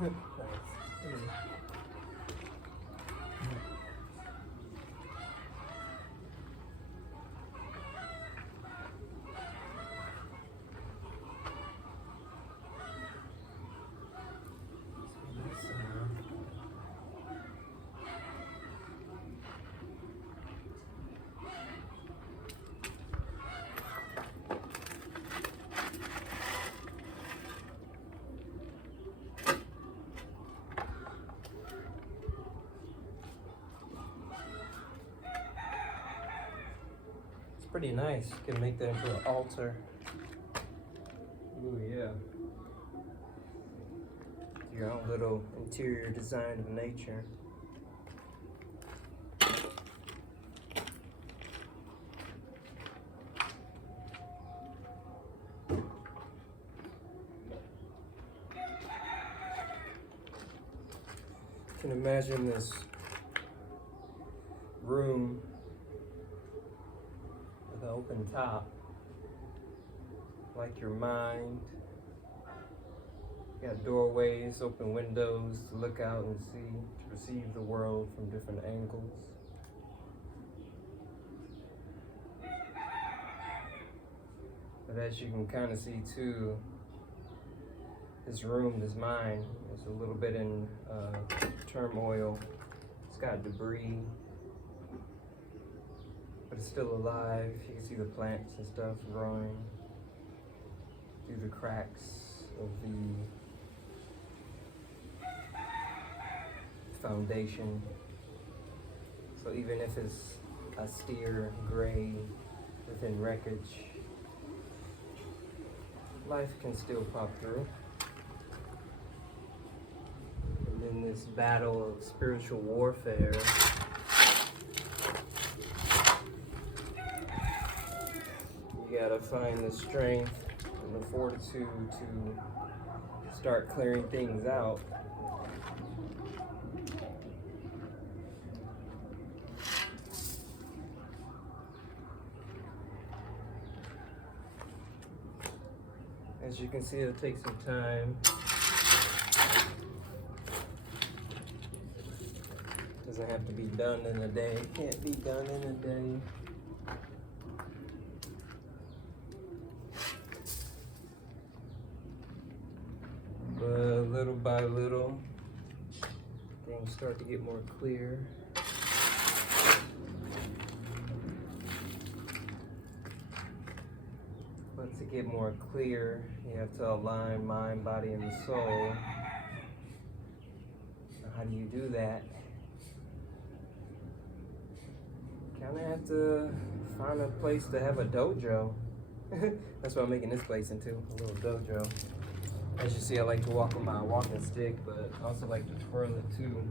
Nice. Pretty nice. You can make that into an altar. Ooh, yeah. Your own little interior design of nature. You can imagine this room with an open top, like your mind. You got doorways, open windows to look out and see, to perceive the world from different angles. But as you can kind of see too, this room, this mind, is a little bit in turmoil. It's got debris, but it's still alive. You can see the plants and stuff growing through the cracks of the foundation. So even if it's austere, gray, within wreckage, life can still pop through. And in this battle of spiritual warfare, you gotta find the strength and the fortitude to start clearing things out. As you can see, it'll take some time. Doesn't have to be done in a day. It can't be done in a day. But little by little, things start to get more clear. But to get more clear, you have to align mind, body, and the soul. Now, how do you do that? You kind of have to find a place to have a dojo. That's what I'm making this place into, a little dojo. As you see, I like to walk with my walking stick, but I also like to twirl it too.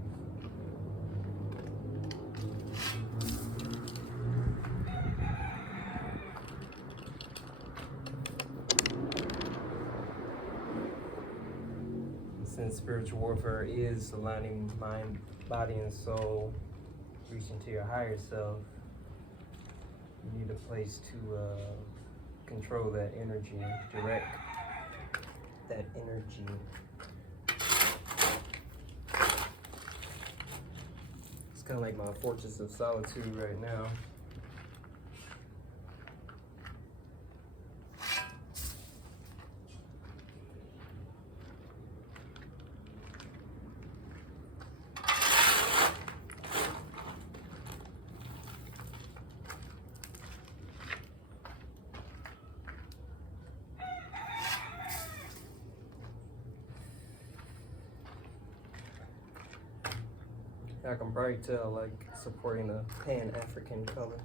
Since spiritual warfare is aligning mind, body, and soul, reaching to your higher self, you need a place to control that energy, direct that energy. It's kind of like my fortress of solitude right now. I can probably tell, like, supporting the Pan-African colors.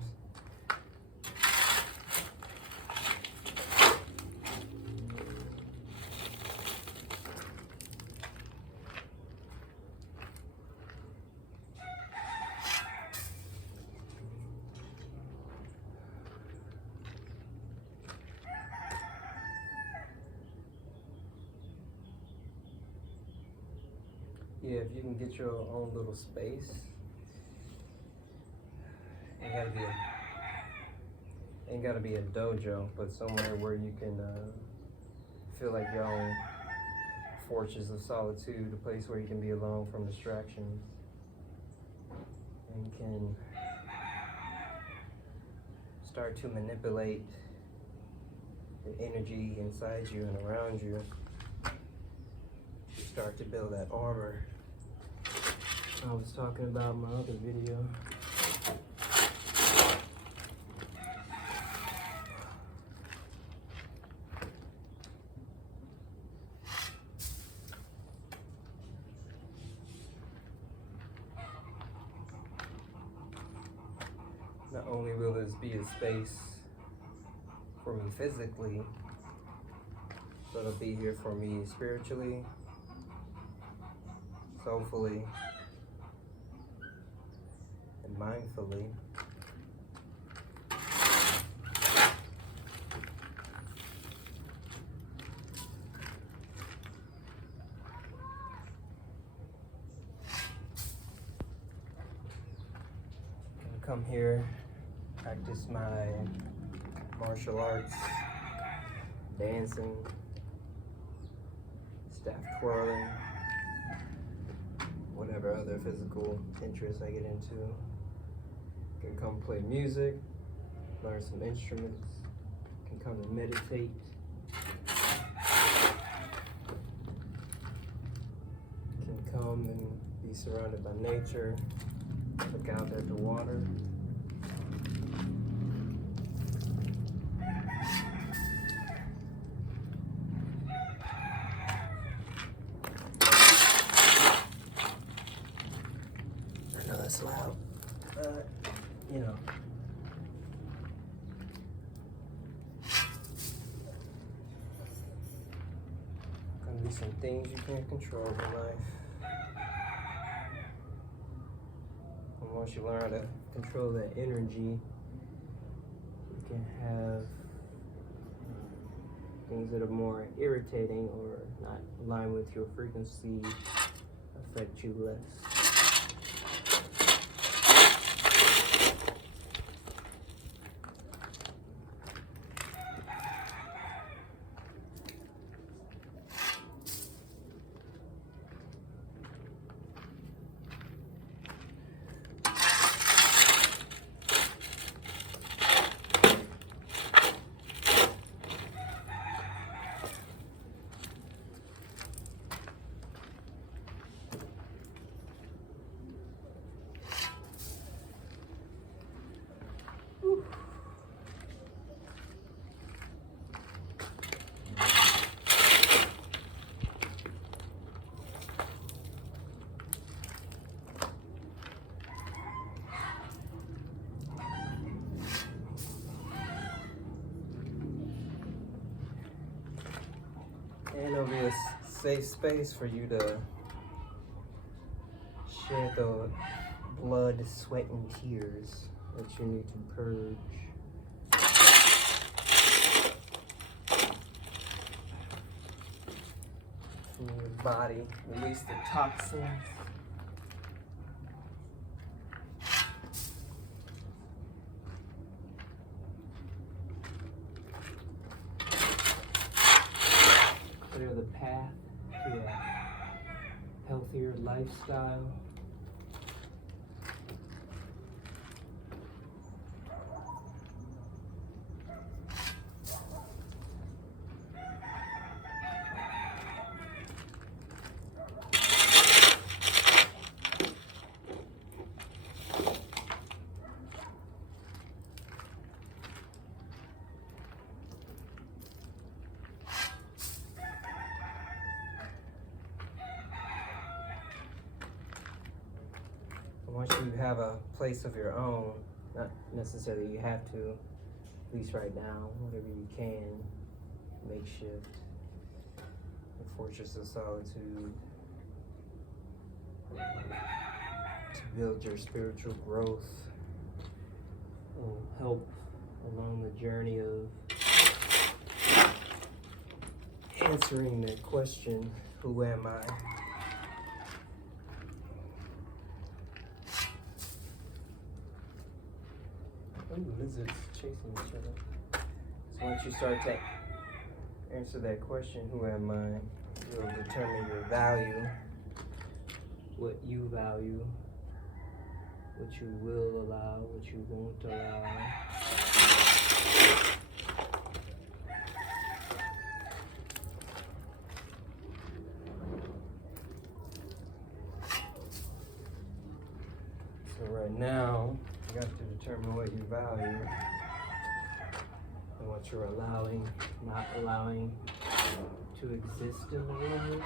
Yeah, if you can get your own little space, ain't gotta be a dojo, but somewhere where you can feel like your own fortress of solitude, a place where you can be alone from distractions and can start to manipulate the energy inside you and around you. You start to build that armor I was talking about in my other video. Not only will this be a space for me physically, but it'll be here for me spiritually, soulfully, and mindfully. I'll come here, practice my martial arts, dancing, staff twirling, whatever other physical interests I get into. Can come play music, learn some instruments, can come and meditate. Can come and be surrounded by nature, look out at the water. I know that's loud, but you know. Gonna be some things you can't control in life. And once you learn how to control that energy, you can have things that are more irritating or not align with your frequency affect you less. And it'll be a safe space for you to shed the blood, sweat, and tears that you need to purge. From your body, release the toxins. Clear the path to a healthier lifestyle. Once you have a place of your own, not necessarily you have to, at least right now, whatever you can, makeshift, a fortress of solitude, to build your spiritual growth, will help along the journey of answering that question, who am I? Ooh, lizards chasing each other. So once you start to answer that question, who am I? You'll determine your value, what you value, what you will allow, what you won't allow. So right now, you have to determine what you value and what you're allowing, not allowing to exist in the world.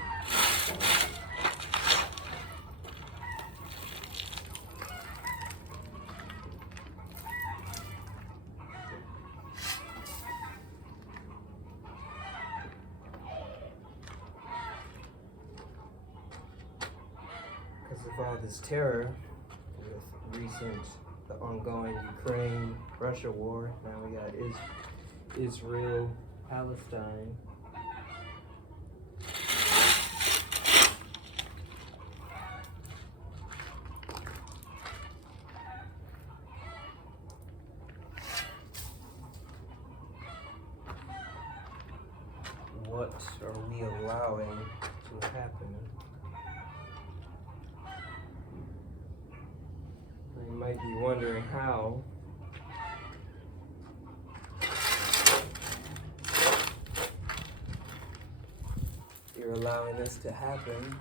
Because of all this terror with the ongoing Ukraine-Russia war, now we got Israel, Palestine. What are we allowing to happen? You might be wondering how. You're allowing this to happen.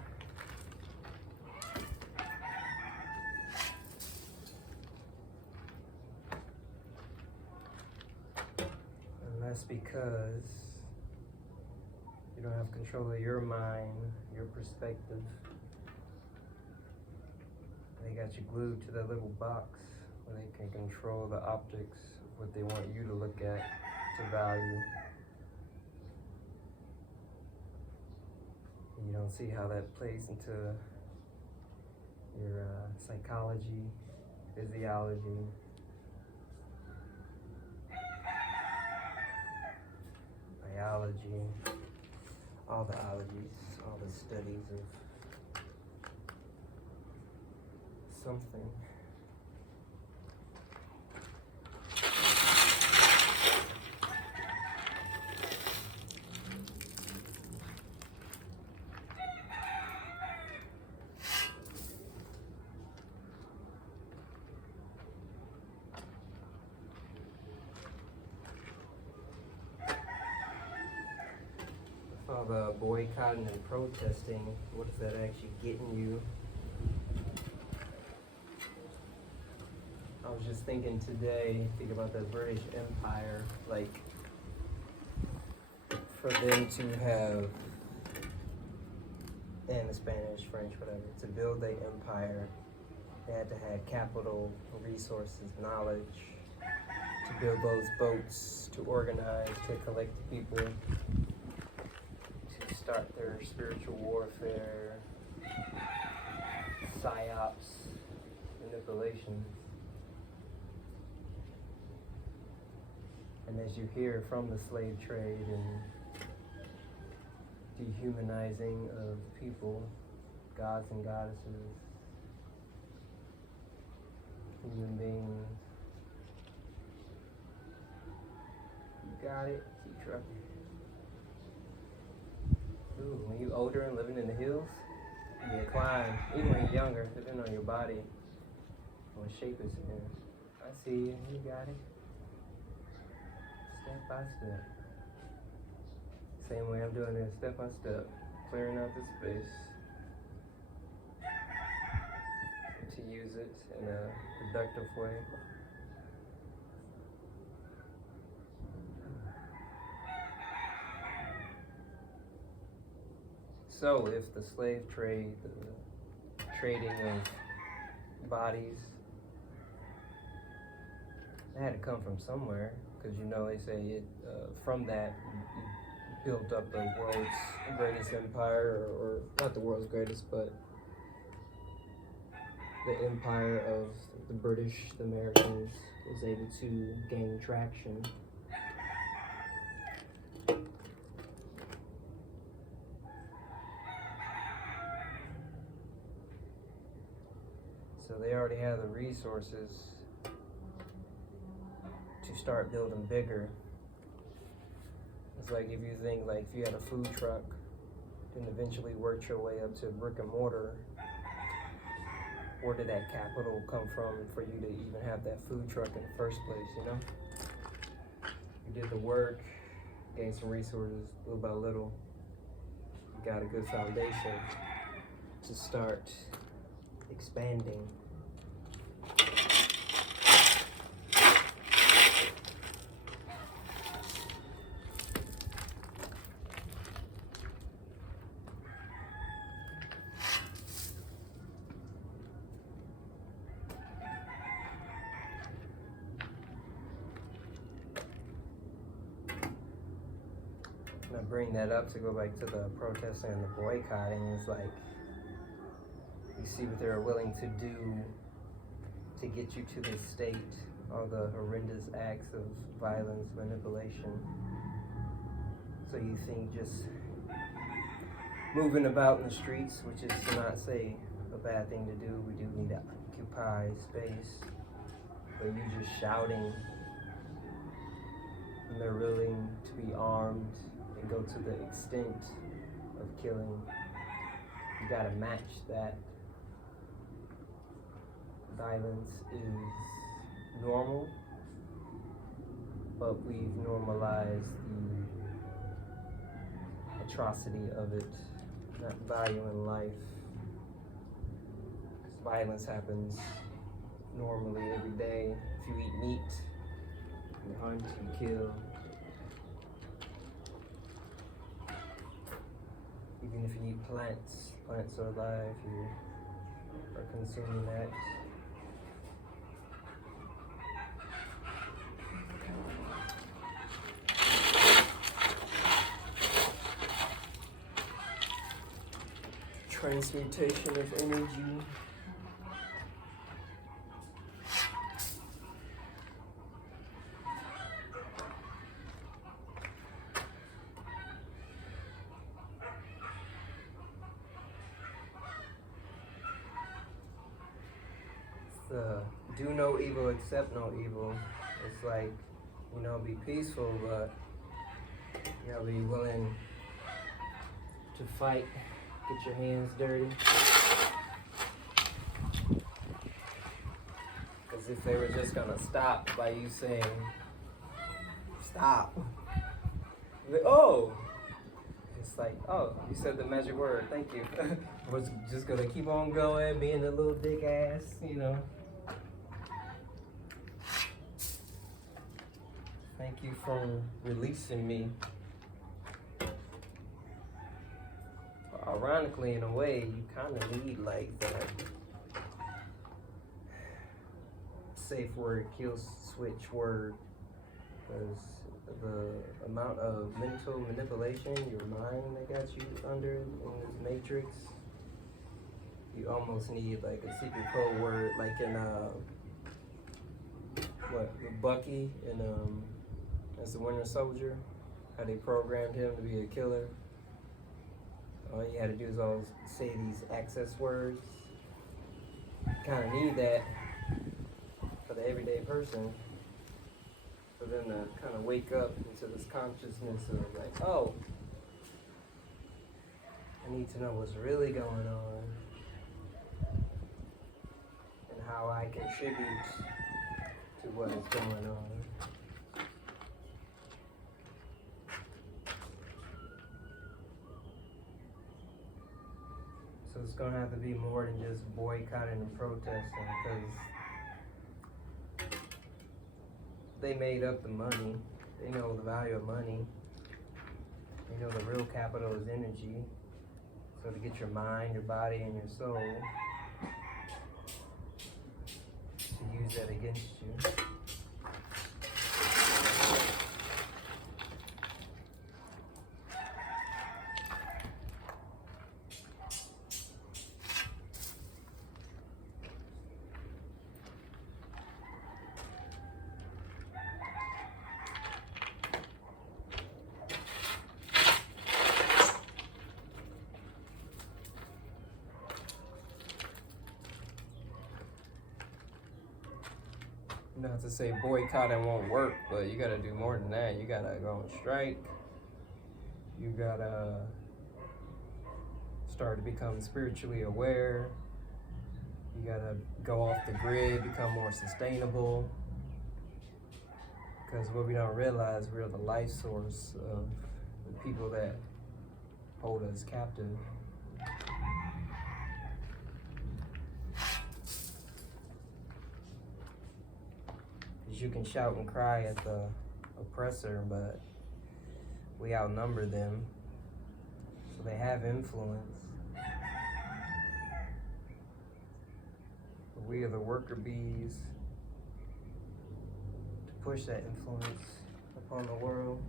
And that's because you don't have control of your mind, your perspective. They got you glued to that little box where they can control the optics of what they want you to look at, to value. And you don't see how that plays into your psychology, physiology, biology, all the ologies, all the studies of something. With all the boycotting and protesting, what is that actually getting you? I was just thinking today, think about the British Empire, like, for them to have, and the Spanish, French, whatever, to build their empire, they had to have capital, resources, knowledge, to build those boats, to organize, to collect the people, to start their spiritual warfare, psyops, manipulations. And as you hear from the slave trade and dehumanizing of people, gods and goddesses, human beings, you got it, keep trucking. Ooh, when you older and living in the hills, you incline, even when you're younger, depending on your body, what shape it's in. I see you, you got it. Step by step. Same way I'm doing it, step by step, clearing out the space to use it in a productive way. So if the slave trade, the trading of bodies, it had to come from somewhere. Because they say it from that you built up the world's greatest empire, or not the world's greatest, but the empire of the British, the Americans, was able to gain traction. So they already have the resources to start building bigger. It's like if you think, like, if you had a food truck then eventually worked your way up to brick and mortar. Where did that capital come from for you to even have that food truck in the first place, you know? You did the work, gained some resources little by little. You got a good foundation to start expanding. I bring that up to go back to the protesting and the boycotting. It's like you see what they're willing to do to get you to this state, all the horrendous acts of violence, manipulation. So you think just moving about in the streets, which is to not say a bad thing to do, we do need to occupy space, but you just shouting and they're willing to be armed and go to the extent of killing. You gotta match that. Violence is normal, but we've normalized the atrocity of it, not valuing life. Because violence happens normally every day. If you eat meat, you hunt, you kill. Even if you eat plants, plants are alive, you are consuming that. Transmutation of energy. Do no evil, accept no evil. It's like, you know, be peaceful, but you gotta be willing to fight, get your hands dirty. Because if they were just gonna stop by you saying, stop, oh, it's like, oh, you said the magic word, thank you. Was just gonna keep on going, being a little dick ass, you know. Thank you for releasing me. Ironically, in a way, you kind of need like that safe word, kill switch word, because the amount of mental manipulation, your mind that got you under in this matrix, you almost need like a secret code word, like in with Bucky in as the Winter Soldier, how they programmed him to be a killer. All you had to do is always say these access words. You kind of need that for the everyday person, for them to kind of wake up into this consciousness of like, oh, I need to know what's really going on and how I contribute to what is going on. So it's gonna have to be more than just boycotting and protesting, because they made up the money. They know the value of money. They know the real capital is energy. So to get your mind, your body, and your soul, to use that against you. Not to say boycotting won't work, but you gotta do more than that. You gotta go on strike. You gotta start to become spiritually aware. You gotta go off the grid, become more sustainable. Because what we don't realize, we're the life source of the people that hold us captive. Because you can shout and cry at the oppressor, but we outnumber them. So they have influence. But we are the worker bees to push that influence upon the world.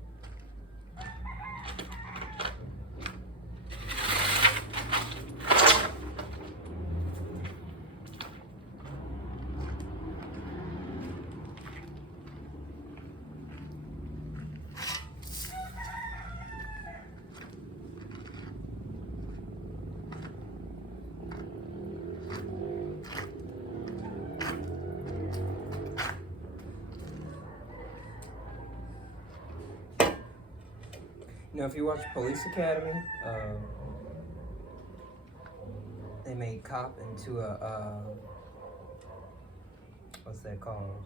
You know, if you watch Police Academy, they made cop into a, what's that called?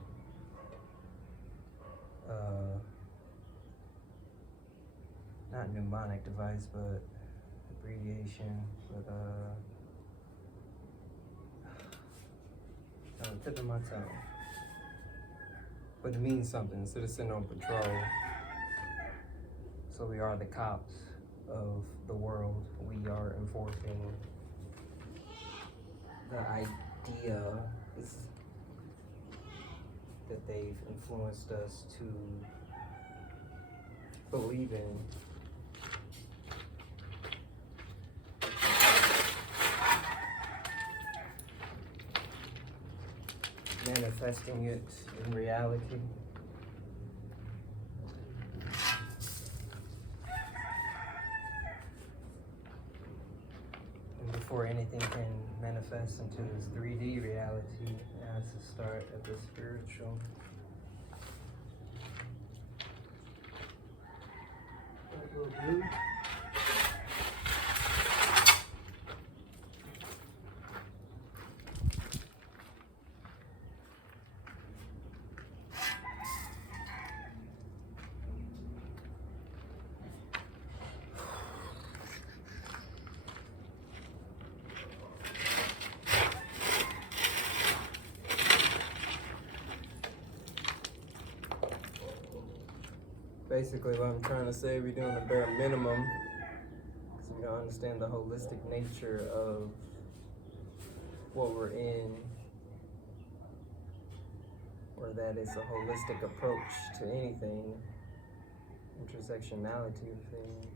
Not mnemonic device, but abbreviation, but on the tip of my tongue. But it means something, citizen on patrol. So we are the cops of the world. We are enforcing the idea that they've influenced us to believe in. Manifesting it in reality. Before anything can manifest into this 3D reality, it has to start at the spiritual. Basically, what I'm trying to say, we're doing the bare minimum because we don't understand the holistic nature of what we're in, or that it's a holistic approach to anything, intersectionality of things.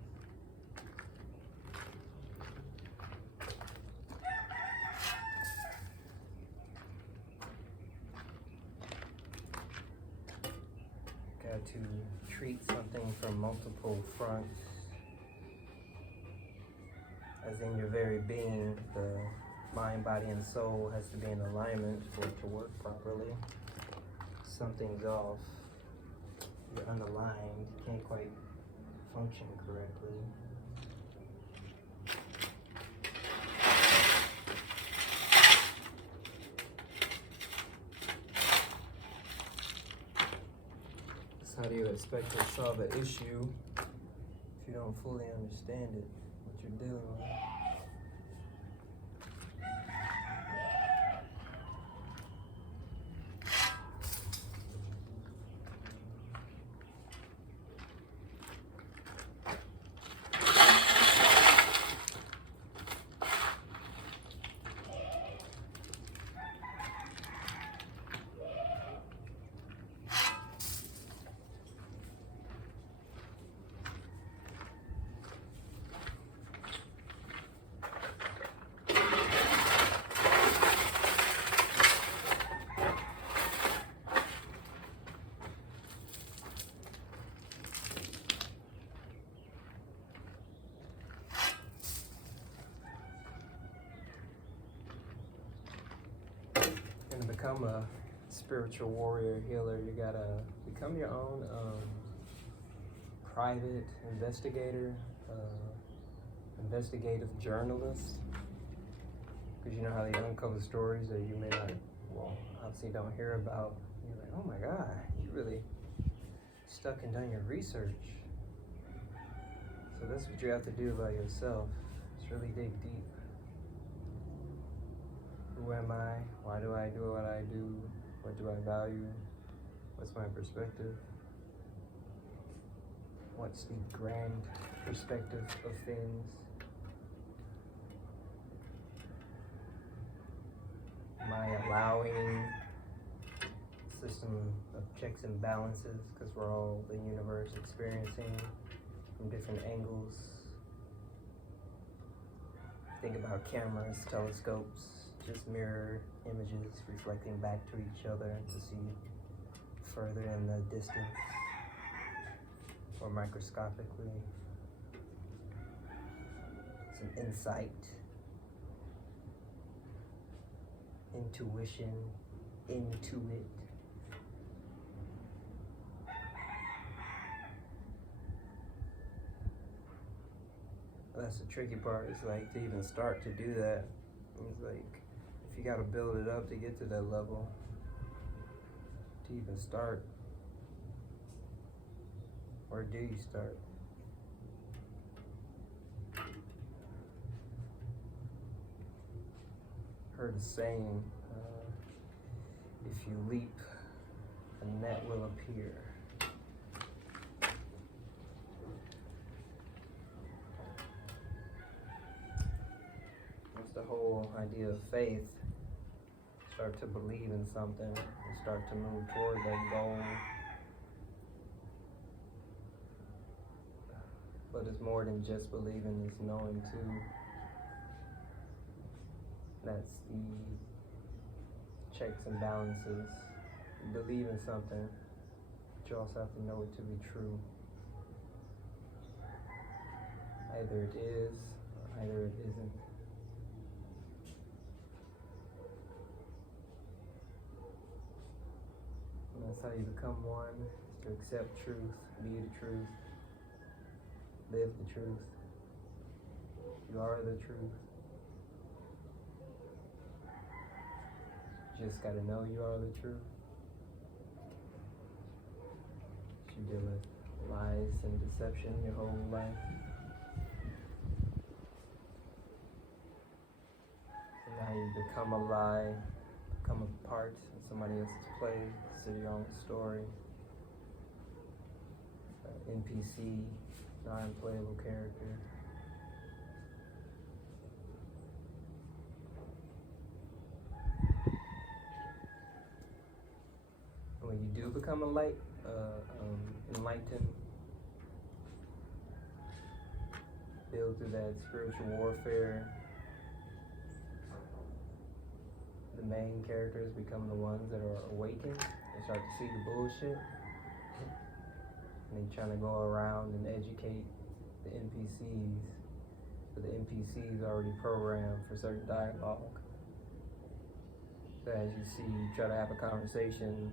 Got to treat something from multiple fronts, as in your very being, the mind, body, and soul has to be in alignment for it to work properly. Something's off, you're unaligned, you can't quite function correctly. How do you expect to solve an issue if you don't fully understand it, what you're dealing with? To become a spiritual warrior, healer, you gotta become your own private investigator, investigative journalist, because you know how they uncover stories that you may not, well, obviously don't hear about. You're like, oh my God, you really stuck and done your research. So that's what you have to do about yourself. It's really dig deep. Who am I? Why do I do what I do? What do I value? What's my perspective? What's the grand perspective of things? Am I allowing a system of checks and balances, because we're all the universe experiencing from different angles? Think about cameras, telescopes, just mirror images reflecting back to each other to see further in the distance or microscopically. It's an insight, intuition, into it. That's the tricky part. It's like to even start to do that. It's like if you got to build it up to get to that level, to even start. Where do you start? Heard a saying, if you leap, a net will appear. That's the whole idea of faith. Start to believe in something and start to move toward that goal. But it's more than just believing, it's knowing too. That's the checks and balances. You believe in something, but you also have to know it to be true. Either it is, or either it isn't. And that's how you become one, is to accept truth, be the truth, live the truth. You are the truth. You just gotta know you are the truth. You deal with lies and deception your whole life. And now you become a lie, become a part of somebody else's play, consider your own story. NPC, non-playable character. When you do become enlightened, build through that spiritual warfare, the main characters become the ones that are awakened. They start to see the bullshit. And they trying to go around and educate the NPCs. But the NPCs are already programmed for certain dialogue. So as you see, you try to have a conversation,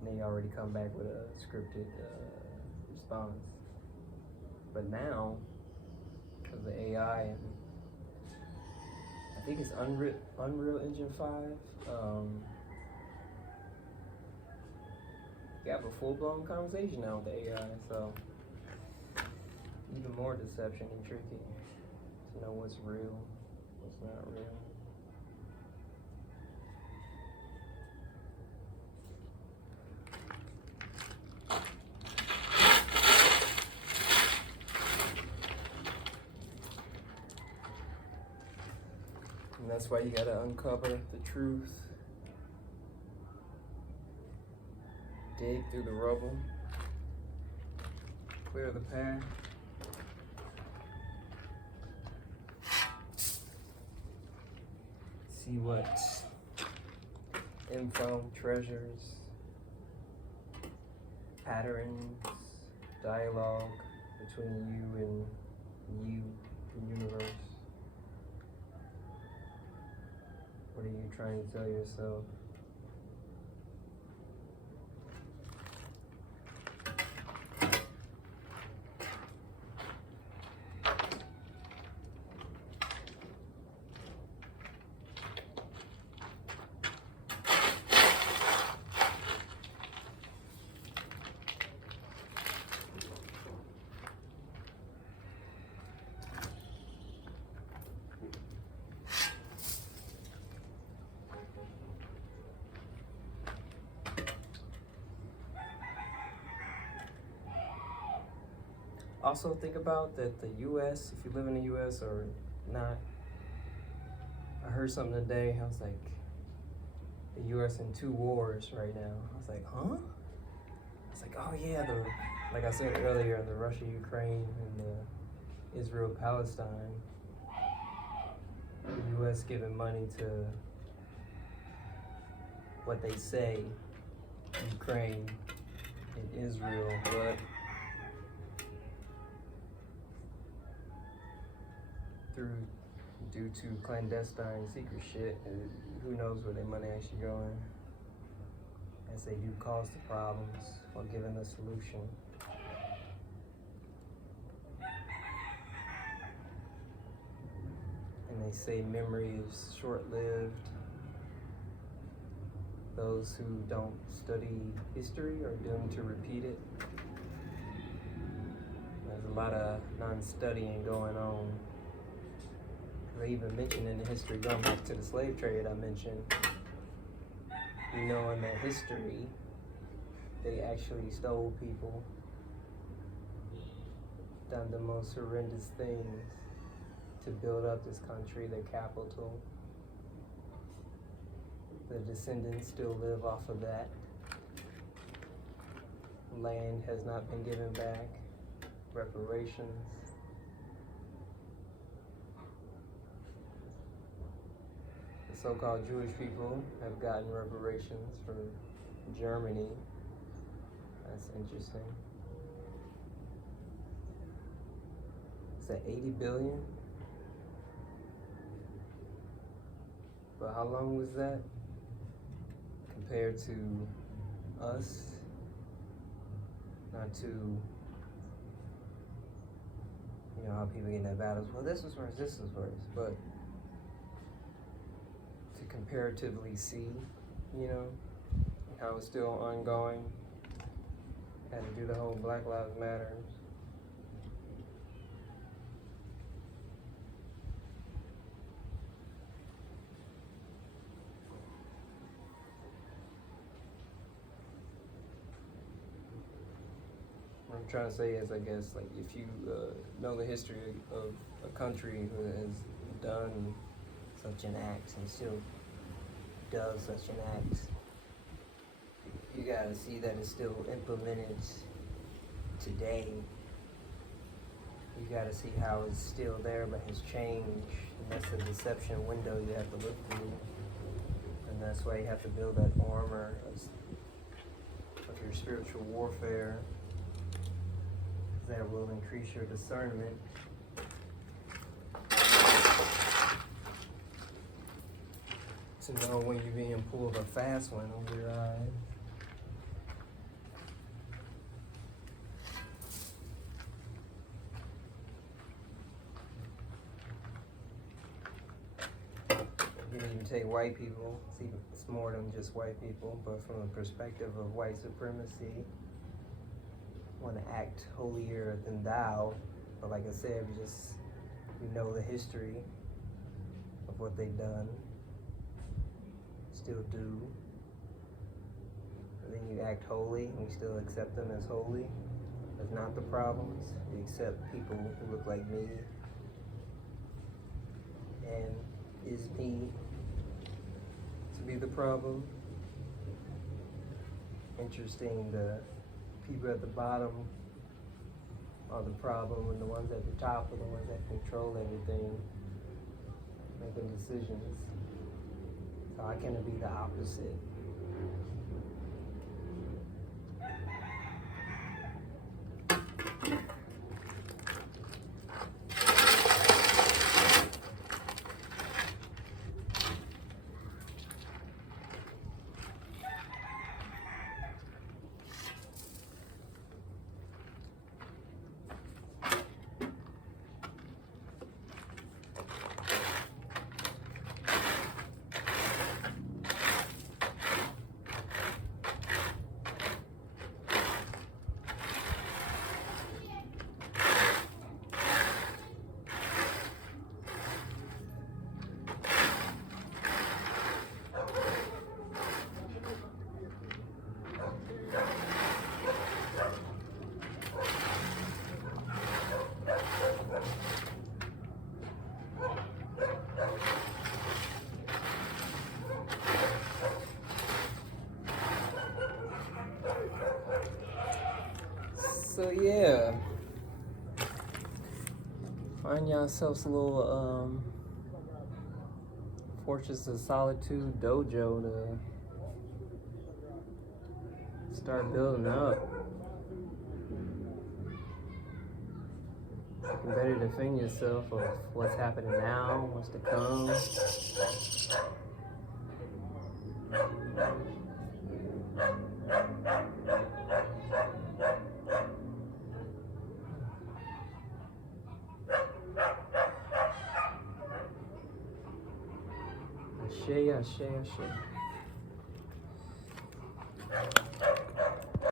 and they already come back with a scripted response. But now, because of the AI, and I think it's Unreal Engine 5, you have a full-blown conversation now with the AI, so even more deception and tricky to know what's real, what's not real. And that's why you gotta uncover the truth. Dig through the rubble. Clear the path. See what info, treasures, patterns, dialogue between you and you, the universe. What are you trying to tell yourself? Also think about that the U.S., if you live in the U.S. or not, I heard something today, I was like, the U.S. in 2 wars right now. I was like, huh? I was like, oh yeah, like I said earlier, the Russia-Ukraine and the Israel-Palestine, the U.S. giving money to what they say, Ukraine and Israel, but due to clandestine secret shit, who knows where their money actually going, as they do cause the problems while giving a solution. And they say memory is short-lived. Those who don't study history are doomed to repeat it. There's a lot of non-studying going on. They even mentioned in the history, going back to the slave trade I mentioned, you know, in the history, they actually stole people, done the most horrendous things to build up this country, their capital. The descendants still live off of that. Land has not been given back, reparations. The so-called Jewish people have gotten reparations from Germany. That's interesting. Is that 80 billion? But how long was that compared to us? Not to, you know, how people get in their battles. Well, this was worse, this was worse. But to comparatively see, you know, how it's still ongoing. Had to do the whole Black Lives Matter. What I'm trying to say is, I guess, like, if you know the history of a country who has done such an act and still does such an act, you gotta see that it's still implemented today. You gotta see how it's still there but has changed. And that's the deception window you have to look through. And that's why you have to build that armor of your spiritual warfare. That will increase your discernment. To know when you're being pulled a fast one over your eyes. You can even take white people. It's more than just white people, but from the perspective of white supremacy, want to act holier than thou, but like I said, we know the history of what they've done, still do. And then you act holy, and we still accept them as holy. That's not the problems. We accept people who look like me and is me to be the problem. Interesting, the people at the bottom are the problem, and the ones at the top are the ones that control everything, making decisions. So how can it be the opposite? So yeah, find yourselves a little Fortress of Solitude dojo to start building up. You can better defend yourself of what's happening now, what's to come. Ashe, ashe, ashe.